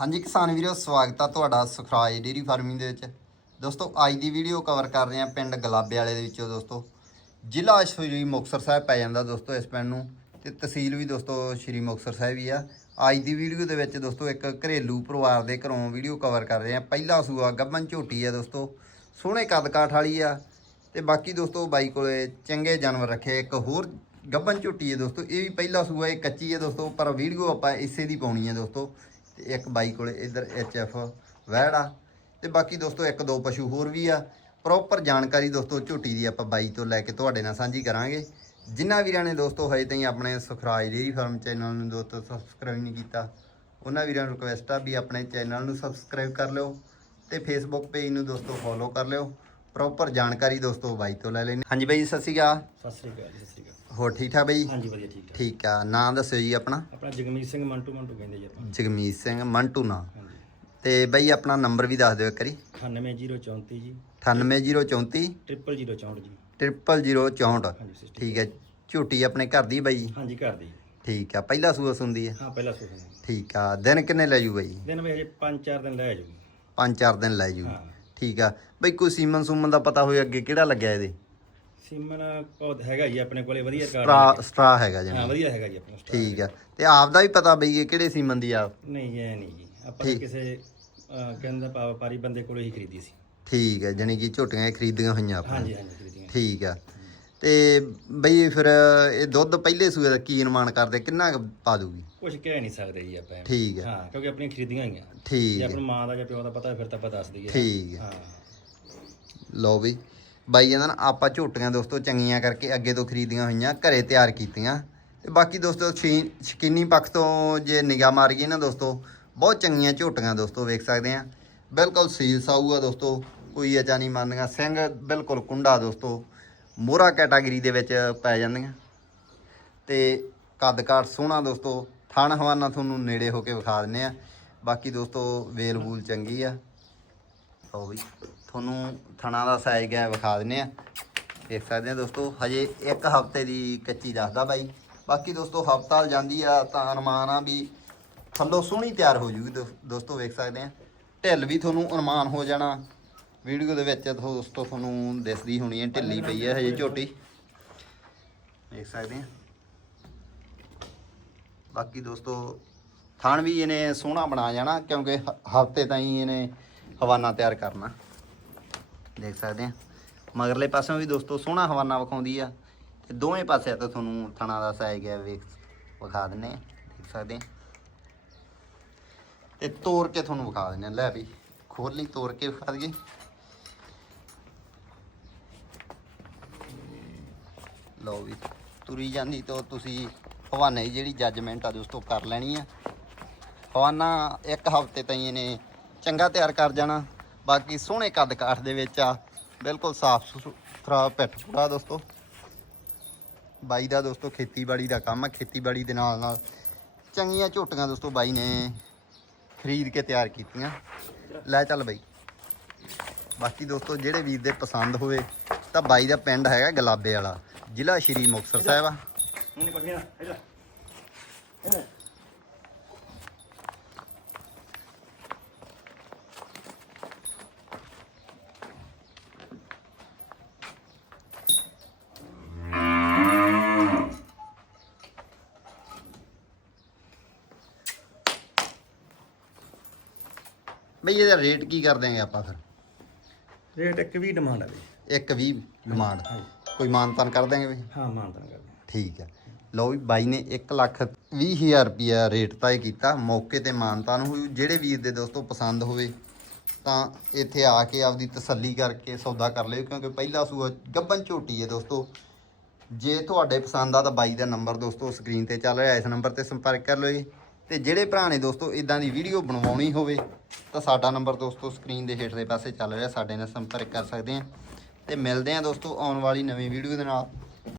ਹਾਂਜੀ ਕਿਸਾਨ ਵੀਰੋ, ਸਵਾਗਤ ਆ ਤੁਹਾਡਾ ਸੁਖਰਾਜ ਡੇਰੀ ਫਾਰਮਿੰਗ ਦੇ ਵਿੱਚ। ਦੋਸਤੋ, ਅੱਜ ਦੀ ਵੀਡੀਓ ਕਵਰ ਕਰ ਰਹੇ ਹਾਂ ਪਿੰਡ ਗਲਾਬੇ ਵਾਲੇ ਦੇ ਵਿੱਚੋਂ ਦੋਸਤੋ। ਜ਼ਿਲ੍ਹਾ ਸ਼੍ਰੀ ਮੁਕਤਸਰ ਸਾਹਿਬ ਪੈ ਜਾਂਦਾ ਦੋਸਤੋ ਇਸ ਪਿੰਡ ਨੂੰ ਤੇ ਤਹਿਸੀਲ ਵੀ ਦੋਸਤੋ ਸ਼੍ਰੀ ਮੁਕਤਸਰ ਸਾਹਿਬ ਹੀ ਆ। ਅੱਜ ਦੀ ਵੀਡੀਓ ਦੇ ਵਿੱਚ ਦੋਸਤੋ ਇੱਕ ਘਰੇਲੂ ਪਰਿਵਾਰ ਦੇ ਘਰੋਂ ਵੀਡੀਓ ਕਵਰ ਕਰ ਰਹੇ ਹਾਂ ਪਹਿਲਾ ਸੂਆ ਗੱਬਨ ਝੋਟੀ ਆ ਦੋਸਤੋ। ਸੋਹਣੇ ਕੱਦ ਕਾਠ ਵਾਲੀ ਆ ਤੇ ਬਾਕੀ ਦੋਸਤੋ ਬਾਈ ਕੋਲੇ ਚੰਗੇ ਜਾਨਵਰ ਰੱਖੇ ਇੱਕ ਹੋਰ ਗੱਬਨ ਝੋਟੀ ਹੈ ਦੋਸਤੋ, ਇਹ ਵੀ ਪਹਿਲਾ ਸੂਆ, ਇਹ ਕੱਚੀ ਹੈ ਦੋਸਤੋ, ਪਰ ਵੀਡੀਓ ਆਪਾਂ ਇਸੇ ਦੀ ਪਾਉਣੀ ਹੈ ਦੋਸਤੋ। ਤੇ ਇੱਕ ਬਾਈ ਕੋਲੇ ਇਧਰ ਐਫ ਵੈੜ ਆ। ਤੇ ਬਾਕੀ ਦੋਸਤੋ ਇੱਕ ਦੋ ਪਸ਼ੂ ਹੋਰ ਵੀ ਆ। ਪ੍ਰੋਪਰ ਜਾਣਕਾਰੀ ਦੋਸਤੋ ਝੋਟੀ ਦੀ ਆਪਾਂ ਬਾਈ ਤੋਂ ਲੈ ਕੇ ਤੁਹਾਡੇ ਨਾਲ ਸਾਂਝੀ ਕਰਾਂਗੇ। ਜਿਨ੍ਹਾਂ ਵੀਰਾਂ ਨੇ ਦੋਸਤੋ ਹਜੇ ਤਾਈਂ ਆਪਣੇ ਸੁਖਰਾਜ ਡੇਰੀ ਫਾਰਮ ਚੈਨਲ ਨੂੰ ਦੋਸਤੋ ਸਬਸਕ੍ਰਾਈਬ ਨਹੀਂ ਕੀਤਾ ਉਹਨਾਂ ਵੀਰਾਂ ਨੂੰ ਰਿਕਵੈਸਟ ਆ ਵੀ ਆਪਣੇ ਚੈਨਲ ਨੂੰ ਸਬਸਕ੍ਰਾਈਬ ਕਰ ਲਿਓ ਤੇ ਫੇਸਬੁੱਕ ਪੇਜ ਨੂੰ ਦੋਸਤੋ ਫੋਲੋ ਕਰ ਲਿਓ। ਪ੍ਰੋਪਰ ਜਾਣਕਾਰੀ ਦੋਸਤੋ ਬਾਈ ਤੋਂ ਲੈ ਲੈਣੀ ਹਾਂਜੀ ਬਾਈ ਸਤਿ ਸ਼੍ਰੀ ਅਕਾਲ। ਸਤਿ ਸ੍ਰੀ ਅਕਾਲ ਜੀ, ਸਤਿ ਸ੍ਰੀ ਅਕਾਲ। ਹੋਰ ਠੀਕ ਠਾਕ ਬਾਈ? ਹਾਂਜੀ ਵਧੀਆ ਠੀਕ ਠਾਕ। ਠੀਕ ਆ। ਨਾਂ ਦੱਸਿਓ ਜੀ ਆਪਣਾ। ਆਪਣਾ ਜਗਮੀਤ ਸਿੰਘ ਮੰਟੂ ਮੰਟੂ ਕਹਿੰਦੇ ਜੀ ਆਪਾਂ। ਜਗਮੀਤ ਸਿੰਘ ਮੰਟੂ ਨਾਂ। ਹਾਂਜੀ। ਤੇ ਬਾਈ ਆਪਣਾ ਨੰਬਰ ਵੀ ਦੱਸ ਦਿਓ ਇੱਕ ਵਾਰੀ। 98034 ਜੀ। 98034 00064 ਜੀ। 00064 ਹਾਂਜੀ ਸਿਸਟਰ। ਠੀਕ ਹੈ ਝੂਟੀ ਆਪਣੇ ਘਰ ਦੀ ਬਾਈ? ਹਾਂਜੀ ਘਰ ਦੀ। ਠੀਕ ਆ। ਪਹਿਲਾ ਸੂਆ ਸੁੰਦੀ ਹੈ ਹਾਂ ਪਹਿਲਾ ਸੋਚਣਾ ਠੀਕ ਆ। ਦਿਨ ਕਿੰਨੇ ਲੈ ਜੂ ਬਾਈ? ਦਿਨ ਵੀ ਹਜੇ 5-4 ਦਿਨ ਲੈ ਪੰਜ ਚਾਰ ਦਿਨ ਲੈ ਜੂ। ਠੀਕ ਆ। ਬਈ ਕੋਈ ਸੀਮਨ ਸੂਮਨ ਦਾ ਪਤਾ ਹੋਵੇ ਅੱਗੇ ਕਿਹੜਾ ਲੱਗਿਆ ਇਹਦੇ? ਸਿਮਨ ਬਹੁਤ ਹੈਗਾ ਜੀ ਆਪਣੇ ਕੋਲੇ ਵਧੀਆ ਸਟਰਾ ਕਾਰਡ ਸਟਰਾ ਹੈਗਾ ਹਾਂ ਵਧੀਆ ਹੈਗਾ ਜੀ ਆਪਣਾ। ਠੀਕ ਆ। ਤੇ ਆਪ ਦਾ ਵੀ ਪਤਾ ਬਈ ਇਹ ਕਿਹੜੇ ਸੀਮਨ ਦੀ ਆ? ਨਹੀਂ ਇਹ ਨਹੀਂ ਜੀ। ਆਪਾਂ ਠੀਕ। ਕਿਸੇ ਕਹਿੰਦਾ ਪਾਵਪਾਰੀ ਬੰਦੇ ਕੋਲੋਂ ਹੀ ਖਰੀਦੀ ਸੀ। ਠੀਕ ਹੈ ਜਾਣੀ ਕਿ ਝੋਟੀਆਂ ਇਹ ਖਰੀਦੀਆਂ ਹੋਈਆਂ ਆਪਾਂ। ਹਾਂਜੀ ਹਾਂਜੀ ਖਰੀਦੀਆਂ। ਠੀਕ ਆ। ਤੇ ਬਈ ਫਿਰ ਇਹ ਦੁੱਧ ਪਹਿਲੇ ਸੂਏ ਦਾ ਕੀ ਅਨੁਮਾਨ ਕਰਦੇ? ਕਿੰਨਾ ਕੁ ਪਾ ਦੂਗੀ ਕੁਝ ਕਹਿ ਨਹੀਂ ਸਕਦੇ ਜੀ ਆਪਾਂ। ਐਵੇਂ। ਠੀਕ ਹੈ ਹਾਂ ਕਿਉਂਕਿ ਆਪਣੀਆਂ ਖਰੀਦੀਆਂ ਹੋਈਆਂ। ਠੀਕ ਜੇ ਹੈ ਆਪਣੀ ਮਾਂ ਦਾ ਜਾਂ ਪਿਓ ਦਾ ਪਤਾ ਫਿਰ ਤਾਂ ਆਪਾਂ ਦੱਸ ਦਈਏ। ਠੀਕ ਹੈ ਹਾਂ। ਲਓ ਵੀ ਬਾਈ ਜਾਂਦਾ ਨਾ, ਆਪਾਂ ਝੋਟੀਆਂ ਦੋਸਤੋ ਚੰਗੀਆਂ ਕਰਕੇ ਅੱਗੇ ਤੋਂ ਖਰੀਦੀਆਂ ਹੋਈਆਂ, ਘਰੇ ਤਿਆਰ ਕੀਤੀਆਂ। ਤੇ ਬਾਕੀ ਦੋਸਤੋ ਸ਼ੀ- ਸ਼ਕੀਨੀ ਪੱਖ ਤੋਂ ਜੇ ਨਿਗਾਹ ਮਾਰੀਏ ਨਾ ਦੋਸਤੋ, ਬਹੁਤ ਚੰਗੀਆਂ ਝੋਟੀਆਂ ਦੋਸਤੋ ਵੇਖ ਸਕਦੇ ਆ ਬਿਲਕੁਲ ਸੀਲ ਸਾਊ ਆ ਦੋਸਤੋ, ਕੋਈ ਅਜਾ ਨਹੀਂ ਮੰਨਦੀਆਂ। ਸਿੰਘ ਬਿਲਕੁਲ ਕੁੰਡਾ ਦੋਸਤੋ, ਮੋਹਰਾ ਕੈਟਾਗਰੀ ਦੇ ਵਿੱਚ ਪੈ ਜਾਂਦੀਆਂ। ਤੇ ਕੱਦ ਕਾਠ ਸੋਹਣਾ ਦੋਸਤੋ, ਥਣ ਹਵਾਨਾ ਤੁਹਾਨੂੰ ਨੇੜੇ ਹੋ ਕੇ ਵਿਖਾ ਦਿੰਨੇ ਆ ਬਾਕੀ ਦੋਸਤੋ ਵੇਲ ਵੂਲ ਚੰਗੀ ਆ। ਲਓ ਵੀ ਤੁਹਾਨੂੰ ਥਣਾ ਦਾ ਸਾਈਜ਼ ਗਿਆ ਵਿਖਾ ਦਿੰਨੇ ਆ ਦੇਖ ਸਕਦੇ ਆ ਦੋਸਤੋ, ਹਜੇ ਇੱਕ ਹਫ਼ਤੇ ਦੀ ਕੱਚੀ ਦੱਸਦਾ ਬਾਈ। ਬਾਕੀ ਦੋਸਤੋ ਹਫਤਾ ਜਾਂਦੀ ਆ ਤਾਂ ਅਨੁਮਾਨ ਆ ਵੀ ਥੱਲੋਂ ਸੋਹਣੀ ਤਿਆਰ ਹੋ ਜੂਗੀ ਦੋਸ- ਦੋਸਤੋ, ਵੇਖ ਸਕਦੇ ਆ ਢਿੱਲ ਵੀ ਤੁਹਾਨੂੰ ਅਨੁਮਾਨ ਹੋ ਜਾਣਾ। ਵੀਡੀਓ ਦੇ ਵਿੱਚ ਦੋਸਤੋ, ਤੁਹਾਨੂੰ ਦਿਸਦੀ ਹੋਣੀ ਹੈ ਢਿੱਲੀ ਪਈ ਹੈ ਹਜੇ ਝੋਟੀ। ਦੇਖ ਸਕਦੇ ਆ ਬਾਕੀ ਦੋਸਤੋ, ਥਣ ਵੀ ਇਹਨੇ ਸੋਹਣਾ ਬਣਾ ਜਾਣਾ, ਕਿਉਂਕਿ ਹਫ਼ਤੇ ਤਾਈਂ ਇਹਨੇ ਹਵਾਨਾ ਤਿਆਰ ਕਰਨਾ। ਦੇਖ ਸਕਦੇ ਆ ਮਗਰਲੇ ਪਾਸਿਓਂ ਵੀ ਦੋਸਤੋ ਸੋਹਣਾ ਹਵਾਨਾ ਵਿਖਾਉਂਦੀ ਆ। ਤੇ ਦੋਵੇਂ ਪਾਸੇ ਤੋਂ ਤੁਹਾਨੂੰ ਥਣਾ ਦਾ ਸਾਈਜ਼ ਗਿਆ ਵੇਖ ਵਿਖਾ ਦਿੰਨੇ ਆ ਦੇਖ ਸਕਦੇ ਆ ਤੇ ਤੋੜ ਕੇ ਤੁਹਾਨੂੰ ਵਿਖਾ ਦਿੰਨੇ ਲੈ ਵੀ ਖੋਲ ਲਈ ਤੋੜ ਕੇ ਵਿਖਾ ਦਈਏ। ਲਓ ਵੀ, ਤੁਰੀ ਜਾਂਦੀ ਤਾਂ ਤੁਸੀਂ ਹਵਾਨੇ ਦੀ ਜਿਹੜੀ ਜੱਜਮੈਂਟ ਆ ਦੋਸਤੋ ਕਰ ਲੈਣੀ ਆ। ਹਵਾਨਾ ਇੱਕ ਹਫ਼ਤੇ ਤਾਈਂ ਇਹਨੇ ਚੰਗਾ ਤਿਆਰ ਕਰ ਜਾਣਾ। ਬਾਕੀ ਸੋਹਣੇ ਕੱਦ ਕਾਠ ਦੇ ਵਿੱਚ ਆ। ਬਿਲਕੁਲ ਸਾਫ਼ ਸੁਥਰਾ ਪਿੱਠ ਪੂਰਾ ਦੋਸਤੋ। ਬਾਈ ਦਾ ਦੋਸਤੋ ਖੇਤੀਬਾੜੀ ਦਾ ਕੰਮ ਆ। ਖੇਤੀਬਾੜੀ ਦੇ ਨਾਲ ਨਾਲ ਚੰਗੀਆਂ ਝੋਟੀਆਂ ਦੋਸਤੋ ਬਾਈ ਨੇ ਖਰੀਦ ਕੇ ਤਿਆਰ ਕੀਤੀਆਂ। ਲੈ ਚੱਲ ਬਾਈ। ਬਾਕੀ ਦੋਸਤੋ ਜਿਹੜੇ ਵੀਰ ਦੇ ਪਸੰਦ ਹੋਵੇ ਤਾਂ ਬਾਈ ਦਾ ਪਿੰਡ ਹੈਗਾ ਗਲਾਬੇ ਵਾਲਾ। ਜ਼ਿਲ੍ਹਾ ਸ਼੍ਰੀ ਮੁਕਤਸਰ ਸਾਹਿਬ ਆ। ਬਈ ਇਹਦਾ ਰੇਟ ਕੀ ਕਰ ਦਿਆਂਗੇ ਆਪਾਂ ਫਿਰ? ਰੇਟ ਇੱਕ ਵੀ ਡਿਮਾਂਡ ਆ ਵੀ ਇੱਕ 20 ਡਿਮਾਂਡ ਕੋਈ ਮਾਨਤਾਨ ਕਰ ਦਿਆਂਗੇ ਬਈ? ਹਾਂ ਮਾਨਤਾ ਕਰਦੇ ਠੀਕ ਹੈ ਲਓ ਵੀ ਬਾਈ ਨੇ 1 ਲੱਖ 20 ਹਜ਼ਾਰ ਰੁਪਿਆ ਰੇਟ ਤੈਅ ਕੀਤਾ ਮੌਕੇ ਤੇ ਮਾਨਤਾਨ ਹੋਈ। ਜਿਹੜੇ ਵੀਰ ਦੇ ਦੋਸਤੋ ਪਸੰਦ ਹੋਵੇ ਤਾਂ ਇੱਥੇ ਆ ਕੇ ਆਪਦੀ ਤਸੱਲੀ ਕਰਕੇ ਸੌਦਾ ਕਰ ਲਿਓ ਕਿਉਂਕਿ ਪਹਿਲਾ ਸੂਆ ਗੱਬਨ ਝੋਟੀ ਹੈ ਦੋਸਤੋ। ਜੇ ਤੁਹਾਡੇ ਪਸੰਦ ਆ ਤਾਂ ਬਾਈ ਦਾ ਨੰਬਰ ਦੋਸਤੋ ਸਕਰੀਨ ਤੇ ਚੱਲ ਰਿਹਾ ਇਸ ਨੰਬਰ ਤੇ ਸੰਪਰਕ ਕਰ ਲਿਓ ਜੀ। ਤੇ ਜਿਹੜੇ ਭਰਾ ਨੇ ਦੋਸਤੋ ਇਦਾਂ ਦੀ ਵੀਡੀਓ ਬਣਵਾਉਣੀ ਹੋਵੇ ਤਾਂ ਸਾਡਾ ਨੰਬਰ ਦੋਸਤੋ ਸਕਰੀਨ ਦੇ ਹੇਠਲੇ ਪਾਸੇ ਚੱਲ ਰਿਹਾ, ਸਾਡੇ ਨਾਲ ਸੰਪਰਕ ਕਰ ਸਕਦੇ ਆ ਤੇ ਮਿਲਦੇ ਆ ਦੋਸਤੋ ਆਉਣ ਵਾਲੀ ਨਵੀਂ ਵੀਡੀਓ ਦੇ ਨਾਲ।